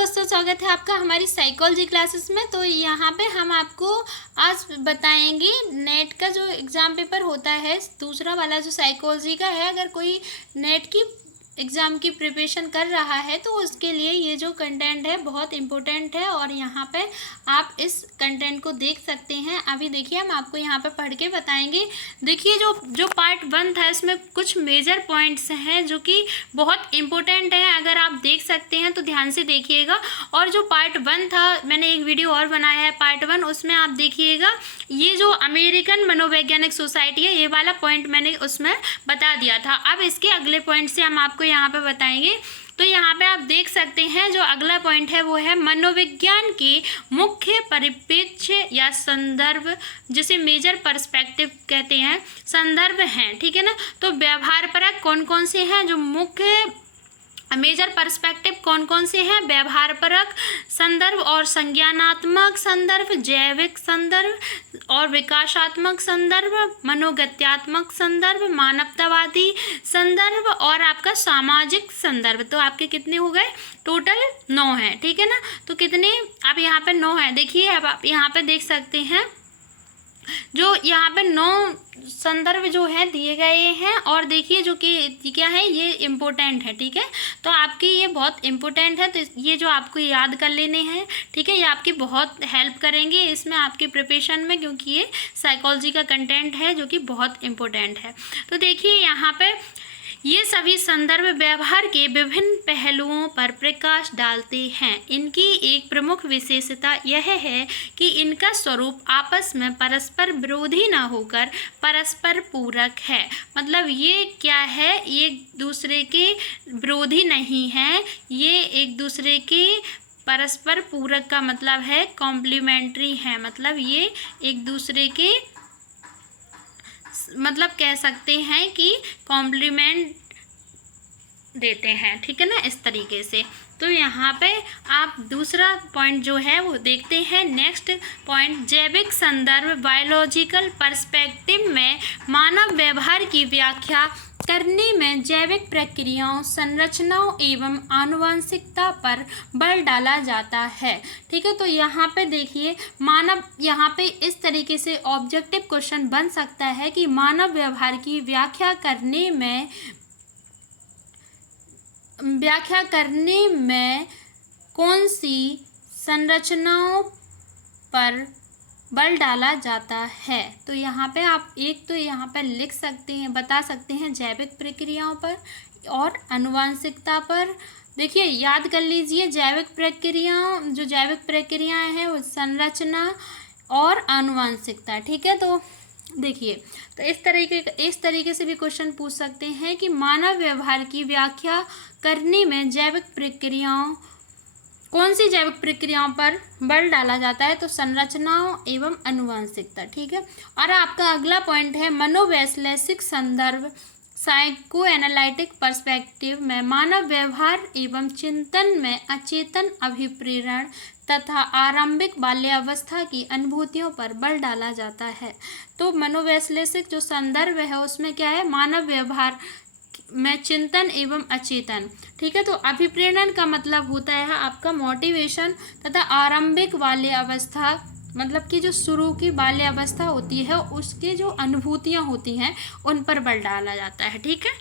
दोस्तों, स्वागत है आपका हमारी साइकोलॉजी क्लासेस में। तो यहाँ पे हम आपको आज बताएंगे नेट का जो एग्ज़ाम पेपर होता है, दूसरा वाला जो साइकोलॉजी का है। अगर कोई नेट की एग्ज़ाम की प्रिपरेशन कर रहा है तो उसके लिए ये जो कंटेंट है बहुत इम्पोर्टेंट है और यहाँ पे आप इस कंटेंट को देख सकते हैं। अभी देखिए हम आपको यहाँ पे पढ़ के बताएंगे। देखिए जो पार्ट 1 था इसमें कुछ मेजर पॉइंट्स हैं जो कि बहुत इम्पोर्टेंट हैं। अगर आप देख सकते हैं तो ध्यान से देखिएगा। और जो पार्ट 1 था, मैंने एक वीडियो और बनाया है पार्ट 1, उसमें आप देखिएगा ये जो अमेरिकन मनोवैज्ञानिक सोसाइटी है, ये वाला पॉइंट मैंने उसमें बता दिया था। अब इसके अगले पॉइंट से हम आपको यहाँ पे बताएंगे। तो यहाँ पे आप देख सकते हैं जो अगला पॉइंट है वो है मनोविज्ञान के मुख्य परिप्रेक्ष्य या संदर्भ, जिसे मेजर पर्सपेक्टिव कहते हैं, संदर्भ हैं। ठीक है ना। तो व्यवहारपरक कौन कौन से हैं, जो मुख्य मेजर पर्सपेक्टिव कौन कौन से हैं, व्यवहारपरक संदर्भ और संज्ञानात्मक संदर्भ, जैविक संदर्भ और विकासात्मक संदर्भ, मनोगत्यात्मक संदर्भ, मानवतावादी संदर्भ और आपका सामाजिक संदर्भ। तो आपके कितने हो गए? टोटल 9 हैं। ठीक है ना। तो कितने? अब यहाँ पे 9 हैं। देखिए अब आप यहाँ पे देख सकते हैं जो यहाँ पे 9 संदर्भ जो है दिए गए हैं। और देखिए जो कि क्या है, ये इम्पोर्टेंट है। ठीक है। तो आपके ये बहुत इम्पोर्टेंट है, तो ये जो आपको याद कर लेने हैं। ठीक है। ये आपकी बहुत हेल्प करेंगे इसमें आपके प्रिपरेशन में, क्योंकि ये साइकोलॉजी का कंटेंट है जो कि बहुत इम्पोर्टेंट है। तो देखिए यहाँ पे ये सभी संदर्भ व्यवहार के विभिन्न पहलुओं पर प्रकाश डालते हैं। इनकी एक प्रमुख विशेषता यह है कि इनका स्वरूप आपस में परस्पर विरोधी न होकर परस्पर पूरक है। मतलब ये क्या है, ये एक दूसरे के विरोधी नहीं है, ये एक दूसरे के परस्पर पूरक का मतलब है कॉम्प्लीमेंट्री है। मतलब ये एक दूसरे के मतलब कह सकते हैं कि कॉम्प्लीमेंट देते हैं। ठीक है ना, इस तरीके से। तो यहाँ पे आप दूसरा पॉइंट जो है वो देखते हैं। नेक्स्ट पॉइंट, जैविक संदर्भ बायोलॉजिकल पर्सपेक्टिव में मानव व्यवहार की व्याख्या करने में जैविक प्रक्रियाओं, संरचनाओं एवं आनुवंशिकता पर बल डाला जाता है। ठीक है। तो यहाँ पे देखिए मानव, यहाँ पे इस तरीके से ऑब्जेक्टिव क्वेश्चन बन सकता है कि मानव व्यवहार की व्याख्या करने में कौन सी संरचनाओं पर बल डाला जाता है। तो यहाँ पे आप एक तो यहाँ पर लिख सकते हैं, बता सकते हैं जैविक प्रक्रियाओं पर और आनुवंशिकता पर। देखिए याद कर लीजिए, जो जैविक प्रक्रियाएं हैं वो संरचना और आनुवंशिकता। ठीक है। तो देखिए, तो इस तरीके से भी क्वेश्चन पूछ सकते हैं कि मानव व्यवहार की व्याख्या करने में कौन सी जैविक प्रक्रियाओं पर बल डाला जाता है। तो संरचनाओं एवं आनुवंशिकता। ठीक है। और आपका अगला पॉइंट है मनोवैश्लेषिक संदर्भ साइको एनालिटिक पर्सपेक्टिव में मानव व्यवहार एवं चिंतन में अचेतन अभिप्रेरण तथा आरंभिक बाल्यावस्था की अनुभूतियों पर बल डाला जाता है। तो मनोवैश्लेषिक जो संदर्भ है उसमें क्या है, मानव व्यवहार में चिंतन एवं अचेतन। ठीक है। तो अभिप्रेरण का मतलब होता है आपका मोटिवेशन, तथा आरंभिक बाल्यावस्था मतलब कि जो शुरू की बाल्यावस्था होती है उसके जो अनुभूतियाँ होती हैं उन पर बल डाला जाता है। ठीक है।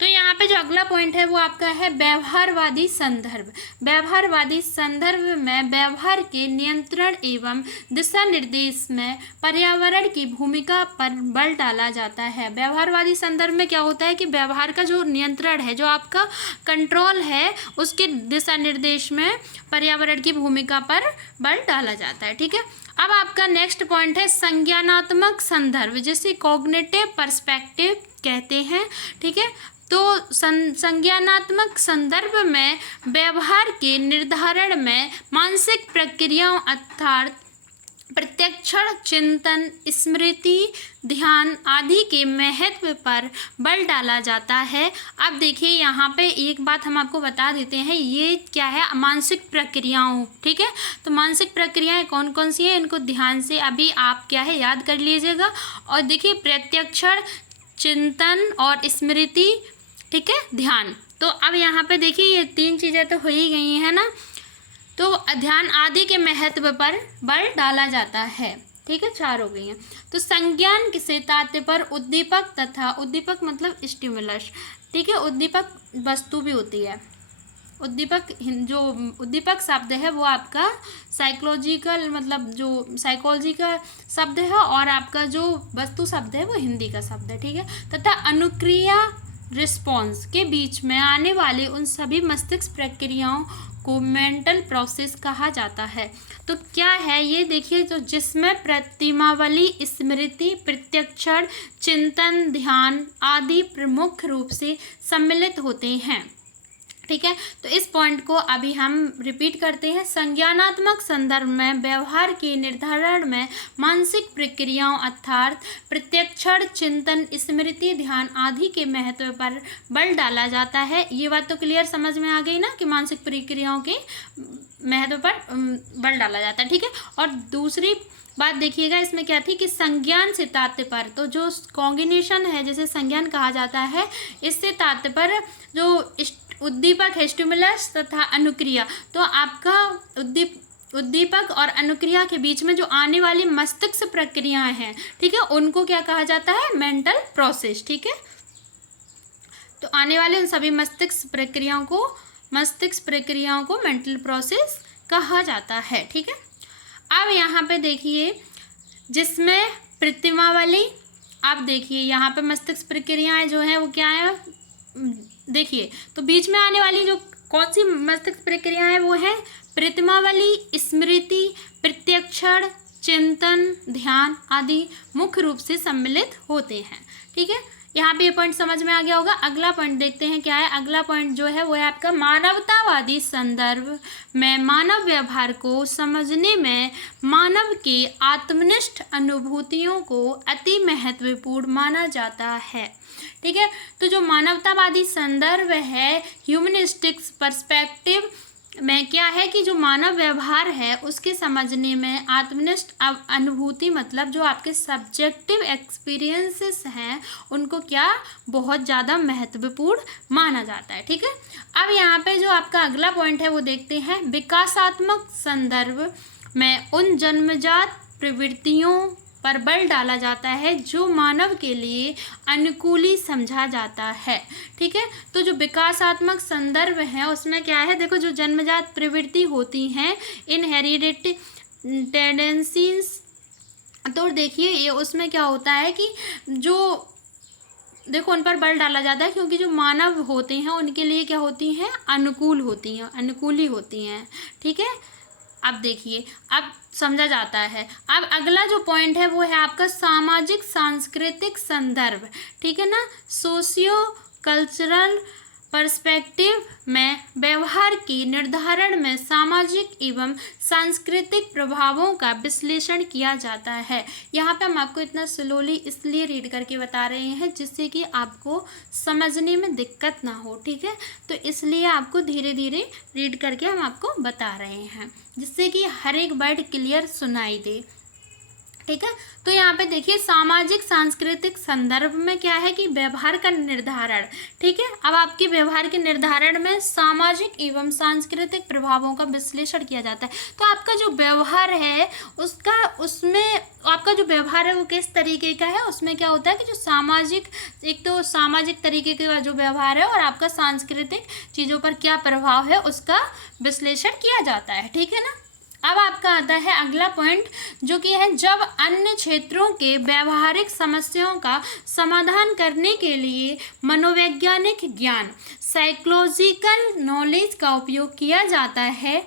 तो यहाँ पे जो अगला पॉइंट है वो आपका है व्यवहारवादी संदर्भ। व्यवहारवादी संदर्भ में व्यवहार के नियंत्रण एवं दिशा निर्देश में पर्यावरण की भूमिका पर बल डाला जाता है। व्यवहारवादी संदर्भ में क्या होता है कि व्यवहार का जो नियंत्रण है, जो आपका कंट्रोल है, उसके दिशा निर्देश में पर्यावरण की भूमिका पर बल डाला जाता है। ठीक है। अब आपका नेक्स्ट पॉइंट है संज्ञानात्मक संदर्भ, जिसे कॉग्निटिव पर्सपेक्टिव कहते हैं। ठीक है। तो संज्ञानात्मक संदर्भ में व्यवहार के निर्धारण में मानसिक प्रक्रियाओं अर्थात प्रत्यक्षण, चिंतन, स्मृति, ध्यान आदि के महत्व पर बल डाला जाता है। अब देखिए यहाँ पे एक बात हम आपको बता देते हैं, ये क्या है, मानसिक प्रक्रियाओं। ठीक है। तो मानसिक प्रक्रियाएं कौन कौन सी हैं, इनको ध्यान से अभी आप क्या है याद कर लीजिएगा। और देखिए प्रत्यक्षण, चिंतन और स्मृति, ठीक है, ध्यान। तो अब यहाँ पे देखिए ये 3 चीज़ें तो हो ही गई हैं ना। तो ध्यान आदि के महत्व पर बल डाला जाता है। ठीक है, 4 हो गई हैं। तो संज्ञान से तात्पर्य उद्दीपक तथा उद्दीपक मतलब स्टिमुलस। ठीक है, उद्दीपक वस्तु भी होती है। उद्दीपक जो उद्दीपक शब्द है वो आपका साइकोलॉजिकल मतलब जो साइकोलॉजी का शब्द है, और आपका जो वस्तु शब्द है वो हिंदी का शब्द है। ठीक है, तथा अनुक्रिया रिस्पॉन्स के बीच में आने वाले उन सभी मस्तिष्क प्रक्रियाओं को मेंटल प्रोसेस कहा जाता है। तो क्या है ये देखिए, जो जिसमें प्रतिमावली, स्मृति, प्रत्यक्षण, चिंतन, ध्यान आदि प्रमुख रूप से सम्मिलित होते हैं। ठीक है, तो इस पॉइंट को अभी हम रिपीट करते हैं। संज्ञानात्मक संदर्भ में व्यवहार के निर्धारण में मानसिक प्रक्रियाओं अर्थात प्रत्यक्षण, चिंतन, स्मृति, ध्यान आदि के महत्व पर बल डाला जाता है। ये बात तो क्लियर समझ में आ गई ना कि मानसिक प्रक्रियाओं के महत्व पर बल डाला जाता है। ठीक है, और दूसरी बात देखिएगा इसमें क्या थी कि संज्ञान से तात्पर्य, तो जो कॉम्बिनेशन है जिसे संज्ञान कहा जाता है, इससे तात्पर्य जो उद्दीपक है स्टिमुलस तथा अनुक्रिया। तो आपका उद्दीपक और अनुक्रिया के बीच में जो आने वाली मस्तिष्क प्रक्रियाएं हैं, ठीक है, उनको क्या कहा जाता है? Mental process. ठीक है, तो आने वाले उन सभी मस्तिष्क प्रक्रियाओं को मेंटल प्रोसेस कहा जाता है। ठीक है, अब यहाँ पे देखिए जिसमें प्रतिमावली, आप देखिए यहाँ पे मस्तिष्क प्रक्रियाएं जो है वो क्या है देखिए, तो बीच में आने वाली जो कौन सी मस्तिष्क प्रक्रियाएं हैं वो है प्रतिमावली, स्मृति, प्रत्यक्षण, चिंतन, ध्यान आदि मुख्य रूप से सम्मिलित होते हैं। ठीक है, यहाँ पे ये पॉइंट समझ में आ गया होगा। अगला पॉइंट देखते हैं क्या है। अगला पॉइंट जो है वो है आपका मानवतावादी संदर्भ में मानव व्यवहार को समझने में मानव के आत्मनिष्ठ अनुभूतियों को अति महत्वपूर्ण माना जाता है। ठीक है, तो जो मानवतावादी संदर्भ है, ह्यूमनिस्टिक्स पर्सपेक्टिव में क्या है कि जो मानव व्यवहार है उसके समझने में आत्मनिष्ठ अनुभूति मतलब जो आपके सब्जेक्टिव एक्सपीरियंसेस हैं उनको क्या बहुत ज़्यादा महत्वपूर्ण माना जाता है। ठीक है, अब यहाँ पे जो आपका अगला पॉइंट है वो देखते हैं। विकासात्मक संदर्भ में उन जन्मजात प्रवृत्तियों पर बल डाला जाता है जो मानव के लिए अनुकूली समझा जाता है। ठीक है, तो जो विकासात्मक संदर्भ है उसमें क्या है, देखो जो जन्मजात प्रवृत्ति होती हैं इनहेरिटेड टेंडेंसीज, तो देखिए ये उसमें क्या होता है कि जो देखो उन पर बल डाला जाता है क्योंकि जो मानव होते हैं उनके लिए क्या होती हैं, अनुकूली होती हैं। ठीक है, अब देखिए अब समझा जाता है। अब अगला जो पॉइंट है वो है आपका सामाजिक सांस्कृतिक संदर्भ। ठीक है ना, सोशियो कल्चरल पर्सपेक्टिव में व्यवहार के निर्धारण में सामाजिक एवं सांस्कृतिक प्रभावों का विश्लेषण किया जाता है। यहाँ पे हम आपको इतना स्लोली इसलिए रीड करके बता रहे हैं जिससे कि आपको समझने में दिक्कत ना हो। ठीक है, तो इसलिए आपको धीरे धीरे रीड करके हम आपको बता रहे हैं जिससे कि हर एक वर्ड क्लियर सुनाई दे। ठीक है, तो यहाँ पे देखिए सामाजिक सांस्कृतिक संदर्भ में क्या है कि व्यवहार का निर्धारण। ठीक है, अब आपके व्यवहार के निर्धारण में सामाजिक एवं सांस्कृतिक प्रभावों का विश्लेषण किया जाता है। तो आपका जो व्यवहार है उसमें आपका जो व्यवहार है वो किस तरीके का है, उसमें क्या होता है कि जो सामाजिक, एक तो सामाजिक तरीके का जो व्यवहार है और आपका सांस्कृतिक चीज़ों पर क्या प्रभाव है उसका विश्लेषण किया जाता है। ठीक है ना, अब आपका आता है अगला पॉइंट जो कि है जब अन्य क्षेत्रों के व्यावहारिक समस्याओं का समाधान करने के लिए मनोवैज्ञानिक ज्ञान साइकोलॉजिकल नॉलेज का उपयोग किया जाता है।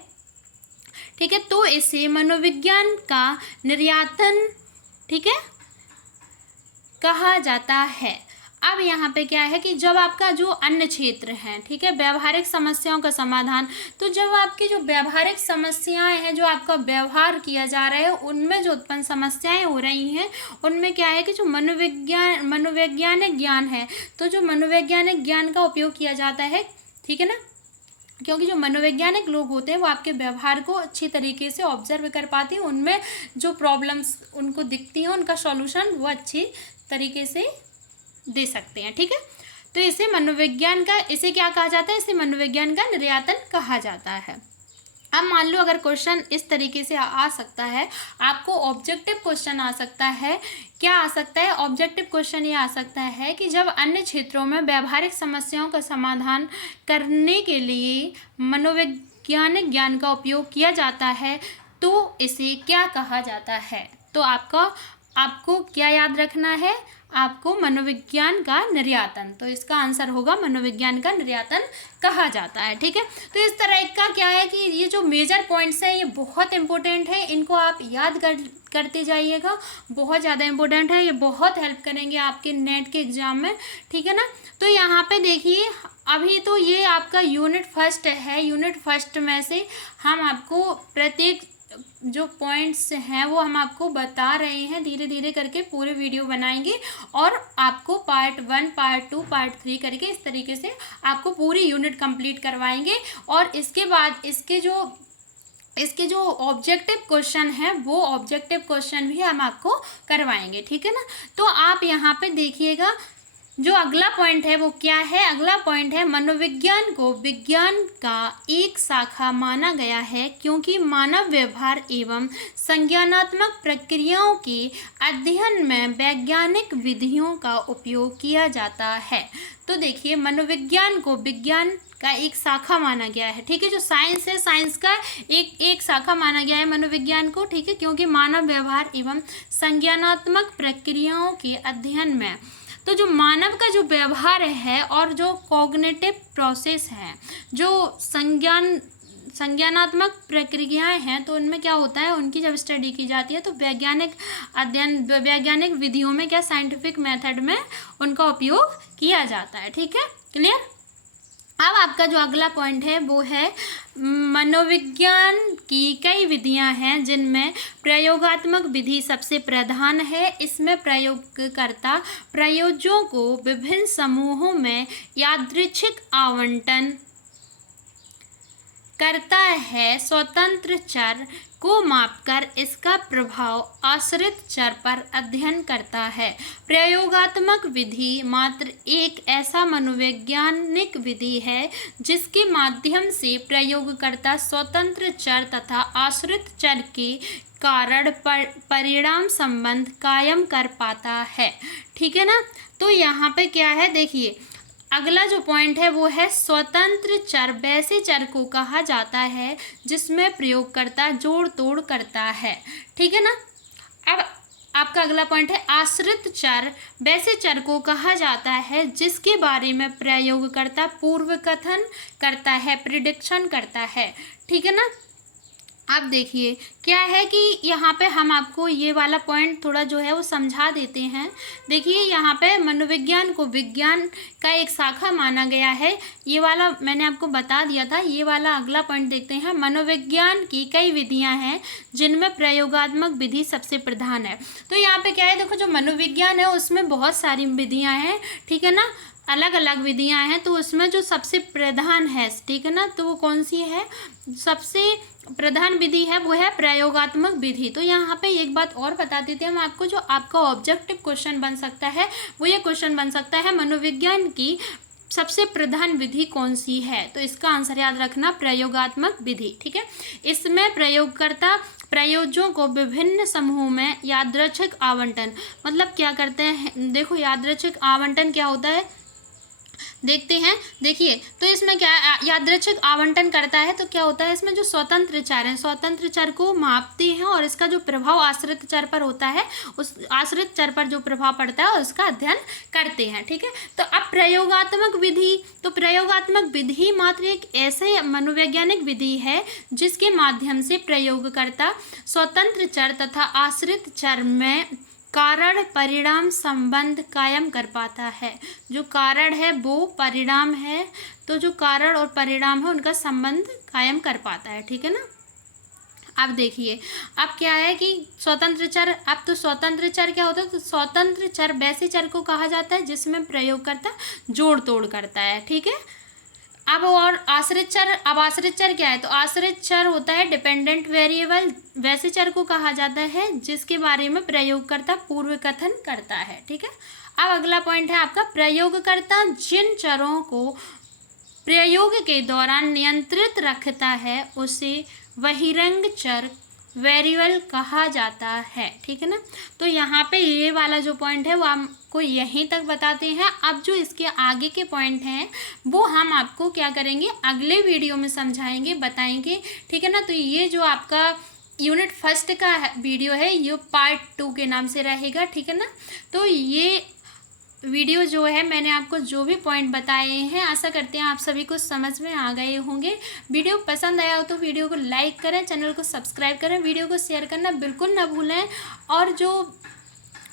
ठीक है, तो इसे मनोविज्ञान का निर्यातन, ठीक है, कहा जाता है। अब यहाँ पे क्या है कि जब आपका जो अन्य क्षेत्र हैं, ठीक है, व्यावहारिक समस्याओं का समाधान, तो जब आपकी जो व्यावहारिक समस्याएं हैं, जो आपका व्यवहार किया जा रहा है उनमें जो उत्पन्न समस्याएं हो रही हैं उनमें क्या है कि जो मनोवैज्ञानिक ज्ञान है, तो जो मनोवैज्ञानिक ज्ञान का उपयोग किया जाता है। ठीक है ना, क्योंकि जो मनोवैज्ञानिक लोग होते हैं वो आपके व्यवहार को अच्छी तरीके से ऑब्जर्व कर पाते हैं, उनमें जो प्रॉब्लम्स उनको दिखती हैं उनका सॉल्यूशन वो अच्छी तरीके से दे सकते हैं। ठीक है, तो इसे क्या कहा जाता है, इसे मनोविज्ञान का निर्यातन कहा जाता है। अब मान लो अगर क्वेश्चन इस तरीके से आ सकता है, आपको ऑब्जेक्टिव क्वेश्चन आ सकता है। क्या आ सकता है? ऑब्जेक्टिव क्वेश्चन ये आ सकता है कि जब अन्य क्षेत्रों में व्यावहारिक समस्याओं का समाधान करने के लिए मनोवैज्ञानिक ज्ञान का उपयोग किया जाता है तो इसे क्या कहा जाता है? तो आपको क्या याद रखना है? आपको मनोविज्ञान का निर्यातन, तो इसका आंसर होगा मनोविज्ञान का निर्यातन कहा जाता है। ठीक है, तो इस तरह का क्या है कि ये जो मेजर पॉइंट्स हैं ये बहुत इंपॉर्टेंट है, इनको आप याद करते जाइएगा, बहुत ज़्यादा इंपॉर्टेंट है, ये बहुत हेल्प करेंगे आपके नेट के एग्जाम में। ठीक है ना, तो यहाँ पे देखिए अभी तो ये आपका यूनिट फर्स्ट है। यूनिट फर्स्ट में से हम आपको प्रत्येक जो पॉइंट्स हैं वो हम आपको बता रहे हैं, धीरे धीरे करके पूरे वीडियो बनाएंगे और आपको पार्ट 1, पार्ट 2, पार्ट 3 करके इस तरीके से आपको पूरी यूनिट कंप्लीट करवाएंगे। और इसके बाद इसके जो ऑब्जेक्टिव क्वेश्चन है वो ऑब्जेक्टिव क्वेश्चन भी हम आपको करवाएंगे। ठीक है ना, तो आप यहाँ पे देखिएगा जो अगला पॉइंट है वो क्या है। अगला पॉइंट है मनोविज्ञान को विज्ञान का एक शाखा माना गया है क्योंकि मानव व्यवहार एवं संज्ञानात्मक प्रक्रियाओं के अध्ययन में वैज्ञानिक विधियों का उपयोग किया जाता है। तो देखिए मनोविज्ञान को विज्ञान का एक शाखा माना गया है। ठीक है, जो साइंस है साइंस का एक शाखा माना गया है मनोविज्ञान को। ठीक है, क्योंकि मानव व्यवहार एवं संज्ञानात्मक प्रक्रियाओं के अध्ययन में, तो जो मानव का जो व्यवहार है और जो कॉग्निटिव प्रोसेस है, जो संज्ञानात्मक प्रक्रियाएं हैं, तो उनमें क्या होता है, उनकी जब स्टडी की जाती है तो वैज्ञानिक अध्ययन, वैज्ञानिक विधियों में क्या, साइंटिफिक मेथड में उनका उपयोग किया जाता है। ठीक है, क्लियर। अब आपका जो अगला पॉइंट है वो है मनोविज्ञान की कई विधियां हैं जिनमें प्रयोगात्मक विधि सबसे प्रधान है। इसमें प्रयोगकर्ता प्रयोज्यों को विभिन्न समूहों में यादृच्छिक आवंटन करता है, स्वतंत्र चर को मापकर इसका प्रभाव आश्रित चर पर अध्ययन करता है। प्रयोगात्मक विधि मात्र एक ऐसा मनोवैज्ञानिक विधि है जिसके माध्यम से प्रयोगकर्ता स्वतंत्र चर तथा आश्रित चर के कारण परिणाम संबंध कायम कर पाता है। ठीक है ना, तो यहाँ पे क्या है, देखिए अगला जो पॉइंट है वो है स्वतंत्र चर वैसे चर को कहा जाता है जिसमें प्रयोगकर्ता जोड़ तोड़ करता है। ठीक है ना, अब आपका अगला पॉइंट है आश्रित चर वैसे चर को कहा जाता है जिसके बारे में प्रयोगकर्ता पूर्व कथन करता है, प्रिडिक्शन करता है। ठीक है ना, अब देखिए क्या है कि यहाँ पे हम आपको ये वाला पॉइंट थोड़ा जो है वो समझा देते हैं। देखिए यहाँ पे मनोविज्ञान को विज्ञान का एक शाखा माना गया है, ये वाला मैंने आपको बता दिया था। ये वाला अगला पॉइंट देखते हैं, मनोविज्ञान की कई विधियाँ हैं जिनमें प्रयोगात्मक विधि सबसे प्रधान है। तो यहाँ पे क्या है, देखो जो मनोविज्ञान है उसमें बहुत सारी विधियाँ हैं। ठीक है ना, अलग अलग विधियाँ हैं, तो उसमें जो सबसे प्रधान है, ठीक है ना, तो वो कौन सी है, सबसे प्रधान विधि है वो है प्रयोगात्मक विधि। तो यहाँ पे एक बात और बता देते हैं हम आपको, जो आपका ऑब्जेक्टिव क्वेश्चन बन सकता है वो ये क्वेश्चन बन सकता है मनोविज्ञान की सबसे प्रधान विधि कौन सी है, तो इसका आंसर याद रखना प्रयोगात्मक विधि। ठीक है, इसमें प्रयोगकर्ता प्रयोज्यों को विभिन्न समूहों में यादृच्छिक आवंटन, मतलब क्या करते हैं, देखो यादृच्छिक आवंटन क्या होता है देखते हैं। देखिए तो इसमें क्या यादृच्छिक आवंटन करता है, तो क्या होता है, इसमें जो स्वतंत्र चर हैं स्वतंत्र चर को मापते हैं और इसका जो प्रभाव आश्रित चर पर होता है, उस आश्रित चर पर जो प्रभाव पड़ता है उसका अध्ययन करते हैं। ठीक है, तो अब प्रयोगात्मक विधि, तो प्रयोगात्मक विधि मात्र एक ऐसे मनोवैज्ञानिक विधि है जिसके माध्यम से प्रयोगकर्ता स्वतंत्र चर तथा आश्रित चर में कारण परिणाम संबंध कायम कर पाता है। जो कारण है वो परिणाम है, तो जो कारण और परिणाम है उनका संबंध कायम कर पाता है। ठीक है ना, अब देखिए अब क्या है कि स्वतंत्र चर, अब तो स्वतंत्र चर क्या होता है, तो स्वतंत्र चर वैसे चर को कहा जाता है जिसमें प्रयोगकर्ता जोड़ तोड़ करता है। ठीक है, अब और आश्रित चर, अब आश्रित चर क्या है, तो आश्रित चर होता है डिपेंडेंट वेरिएबल, वैसे चर को कहा जाता है जिसके बारे में प्रयोगकर्ता पूर्व कथन करता है। ठीक है, अब अगला पॉइंट है आपका प्रयोगकर्ता जिन चरों को प्रयोग के दौरान नियंत्रित रखता है उसे बहिरंग चर वेरिएबल कहा जाता है। ठीक है ना। तो यहाँ पे ये वाला जो पॉइंट है वो आपको यहीं तक बताते हैं। अब जो इसके आगे के पॉइंट हैं वो हम आपको क्या करेंगे, अगले वीडियो में समझाएंगे, बताएंगे। ठीक है ना। तो ये जो आपका यूनिट फर्स्ट का वीडियो है ये पार्ट 2 के नाम से रहेगा। ठीक है ना। तो ये वीडियो जो है मैंने आपको जो भी पॉइंट बताए हैं, आशा करते हैं आप सभी को समझ में आ गए होंगे। वीडियो पसंद आया हो तो वीडियो को लाइक करें, चैनल को सब्सक्राइब करें, वीडियो को शेयर करना बिल्कुल ना भूलें और जो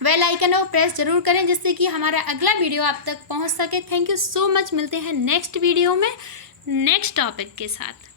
बेल आइकन है वो प्रेस जरूर करें जिससे कि हमारा अगला वीडियो आप तक पहुंच सके। Thank you so much. मिलते हैं नेक्स्ट वीडियो में नेक्स्ट टॉपिक के साथ।